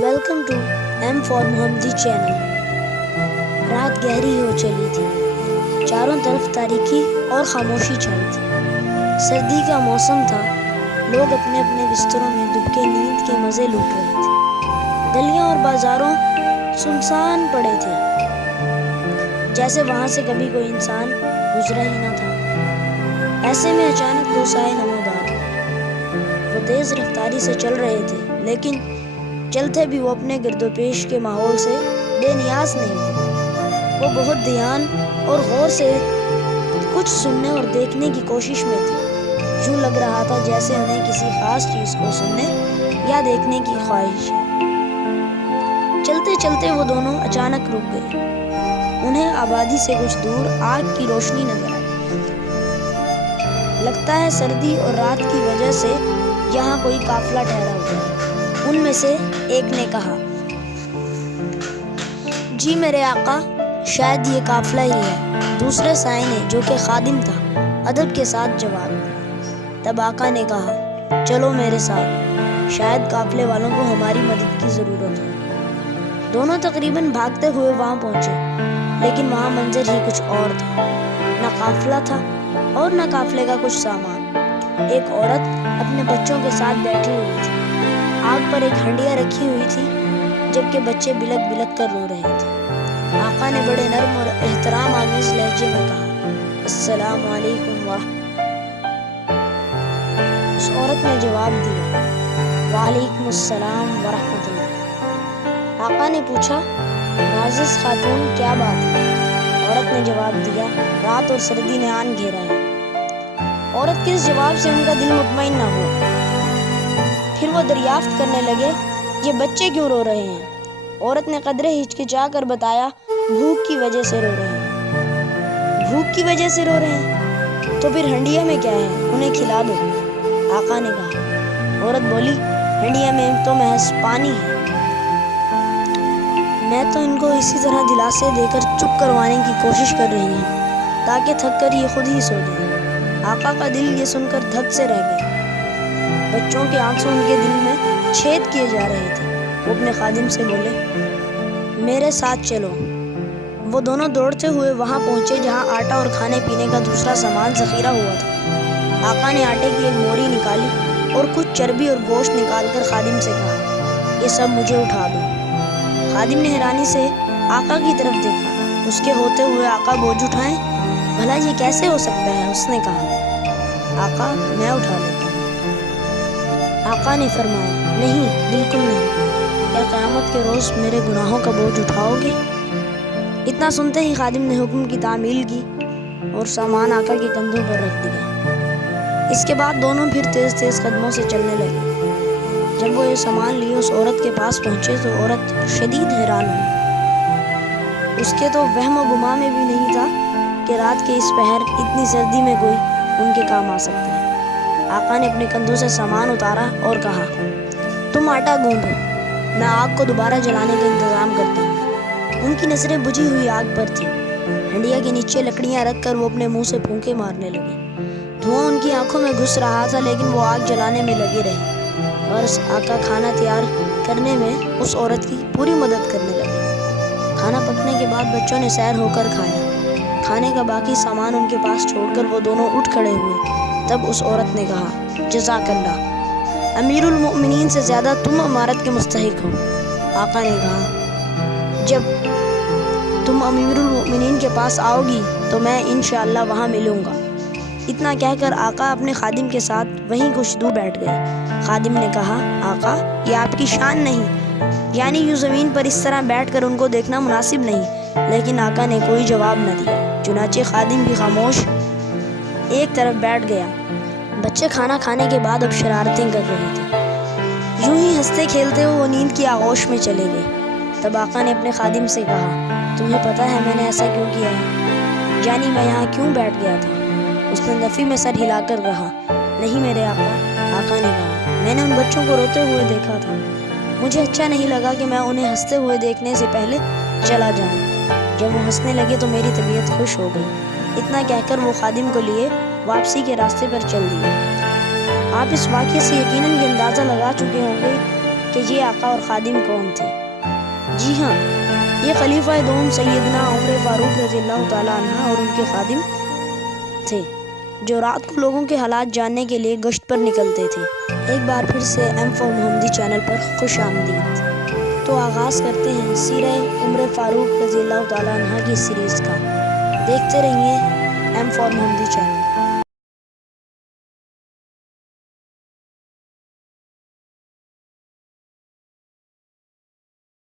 Welcome to M for محمدی channel. رات گہری ہو چلی تھی، چاروں طرف تاریکی اور خاموشی چھائی تھی۔ سردی کا موسم تھا، لوگ اپنے اپنے بستروں میں دبکے نیند کے مزے لوٹ رہے تھے۔ گلیاں اور بازاروں سنسان پڑے تھے، جیسے وہاں سے کبھی کوئی انسان گزرا ہی نہ تھا۔ ایسے میں اچانک دو سائے نمودار ہوئے۔ وہ تیز رفتاری سے چل رہے تھے، لیکن چلتے بھی وہ اپنے گرد و پیش کے ماحول سے بے نیاز نہیں تھے۔ وہ بہت دھیان اور غور سے کچھ سننے اور دیکھنے کی کوشش میں تھے۔ یوں لگ رہا تھا جیسے انہیں کسی خاص چیز کو سننے یا دیکھنے کی خواہش ہے۔ چلتے چلتے وہ دونوں اچانک رک گئے۔ انہیں آبادی سے کچھ دور آگ کی روشنی نظر آئی۔ لگتا ہے سردی اور رات کی وجہ سے یہاں کوئی قافلہ ٹھہرا ہوا ہے، ان میں سے ایک نے کہا۔ جی میرے آقا، شاید یہ قافلہ ہی ہے، دوسرے سائے نے، جو کہ خادم تھا، ادب کے ساتھ جواب دیا۔ تب آقا نے کہا، چلو میرے ساتھ، شاید قافلے والوں کو ہماری مدد کی ضرورت ہو۔ دونوں تقریباً بھاگتے ہوئے وہاں پہنچے، لیکن وہاں منظر ہی کچھ اور تھا۔ نہ قافلہ تھا اور نہ قافلے کا کچھ سامان۔ ایک عورت اپنے بچوں کے ساتھ بیٹھی ہوئی تھی۔ آگ پر ایک ہنڈیا رکھی ہوئی تھی، جبکہ بچے بلک بلک کر رو رہے تھے۔ آقا نے بڑے نرم اور احترام آمیز لہجے میں کہا، السلام علیکم اس عورت نے جواب دیا، وعلیکم السلام ورحمۃ اللہ۔ آقا نے پوچھا، معزز خاتون کیا بات ہے؟ عورت نے جواب دیا، رات اور سردی نے آن گھیرا ہے۔ عورت کے اس جواب سے ان کا دل مطمئن نہ ہوا۔ پھر وہ دریافت کرنے لگے، یہ بچے کیوں رو رہے ہیں؟ عورت نے قدرے ہچکچا کر بتایا، بھوک کی وجہ سے رو رہے ہیں۔ بھوک کی وجہ سے رو رہے ہیں؟ تو پھر ہنڈیا میں کیا ہے؟ انہیں کھلا دو، آقا نے کہا۔ عورت بولی، ہنڈیا میں تو محض پانی ہے۔ میں تو ان کو اسی طرح دلاسے دے کر چپ کروانے کی کوشش کر رہی ہوں، تاکہ تھک کر یہ خود ہی سو جائیں۔ آقا کا دل یہ سن کر دھک سے رہ گیا۔ بچوں کے آنسو ان کے دل میں چھید کیے جا رہے تھے۔ وہ اپنے خادم سے بولے، میرے ساتھ چلو۔ وہ دونوں دوڑتے ہوئے وہاں پہنچے جہاں آٹا اور کھانے پینے کا دوسرا سامان ذخیرہ ہوا تھا۔ آقا نے آٹے کی ایک موری نکالی اور کچھ چربی اور گوشت نکال کر خادم سے کہا، یہ سب مجھے اٹھا دو۔ خادم نے حیرانی سے آقا کی طرف دیکھا۔ اس کے ہوتے ہوئے آقا بوجھ اٹھائیں؟ بھلا یہ کیسے ہو سکتا ہے؟ اس نے کہا، آقا میں اٹھا لیتا ہوں۔ آقا نے فرمایا، نہیں، بالکل نہیں، کیا قیامت کے روز میرے گناہوں کا بوجھ اٹھاؤ گے؟ اتنا سنتے ہی خادم نے حکم کی تعمیل کی اور سامان آقا کے کندھوں پر رکھ دیا۔ اس کے بعد دونوں پھر تیز تیز قدموں سے چلنے لگے۔ جب وہ یہ سامان لیے اس عورت کے پاس پہنچے تو عورت شدید حیران ہوئی۔ اس کے تو وہم و گمان میں بھی نہیں تھا کہ رات کے اس پہر اتنی سردی میں کوئی ان کے کام آ سکتا ہے۔ آقا نے اپنے کندھوں سے سامان اتارا اور کہا، تم آٹا گوندھو، میں آگ کو دوبارہ جلانے کا انتظام کرتا ہوں۔ ان کی نظریں بجھی ہوئی آگ پر تھیں۔ ہنڈیا کے نیچے لکڑیاں رکھ کر وہ اپنے منہ سے پھونکے مارنے لگے۔ دھواں ان کی آنکھوں میں گھس رہا تھا، لیکن وہ آگ جلانے میں لگے رہے۔ غرض آقا کھانا تیار کرنے میں اس عورت کی پوری مدد کرنے لگے۔ کھانا پکنے کے بعد بچوں نے سیر ہو کر کھایا۔ کھانے کا باقی سامان ان کے پاس چھوڑ کر وہ دونوں اٹھ کھڑے ہوئے۔ تب اس عورت نے کہا، جزاک اللہ، امیر المؤمنین سے زیادہ تم امارت کے مستحق ہو۔ آقا نے کہا، جب تم امیر المؤمنین کے پاس آؤ گی تو میں انشاءاللہ وہاں ملوں گا۔ اتنا کہہ کر آقا اپنے خادم کے ساتھ وہیں کچھ دور بیٹھ گئے۔ خادم نے کہا، آقا یہ آپ کی شان نہیں، یعنی یوں زمین پر اس طرح بیٹھ کر ان کو دیکھنا مناسب نہیں۔ لیکن آقا نے کوئی جواب نہ دیا، چنانچہ خادم بھی خاموش ایک طرف بیٹھ گیا۔ بچے کھانا کھانے کے بعد اب شرارتیں کر رہے تھے۔ یوں ہی ہنستے کھیلتے وہ نیند کی آغوش میں چلے گئے۔ تب آقا نے اپنے خادم سے کہا، تمہیں پتہ ہے میں نے ایسا کیوں کیا ہے؟ یعنی میں یہاں کیوں بیٹھ گیا تھا؟ اس نے نفی میں سر ہلا کر کہا، نہیں میرے آقا۔ آقا نے کہا، میں نے ان بچوں کو روتے ہوئے دیکھا تھا، مجھے اچھا نہیں لگا کہ میں انہیں ہنستے ہوئے دیکھنے سے پہلے چلا جاؤں۔ جب وہ ہنسنے لگے تو میری طبیعت خوش ہو گئی۔ اتنا کہہ کر وہ خادم کو لیے واپسی کے راستے پر چل دیے۔ آپ اس واقعے سے یقیناً یہ اندازہ لگا چکے ہوں گے کہ یہ آقا اور خادم کون تھے۔ جی ہاں، یہ خلیفہ دوم سیدنا عمر فاروق رضی اللہ تعالیٰ عنہ اور ان کے خادم تھے، جو رات کو لوگوں کے حالات جاننے کے لیے گشت پر نکلتے تھے۔ ایک بار پھر سے M4 محمدی چینل پر خوش آمدید۔ تو آغاز کرتے ہیں سیرہ عمر فاروق رضی اللہ تعالیٰ عنہ کی سیریز کا۔ دیکھتے رہیے M4 محمدی چینل۔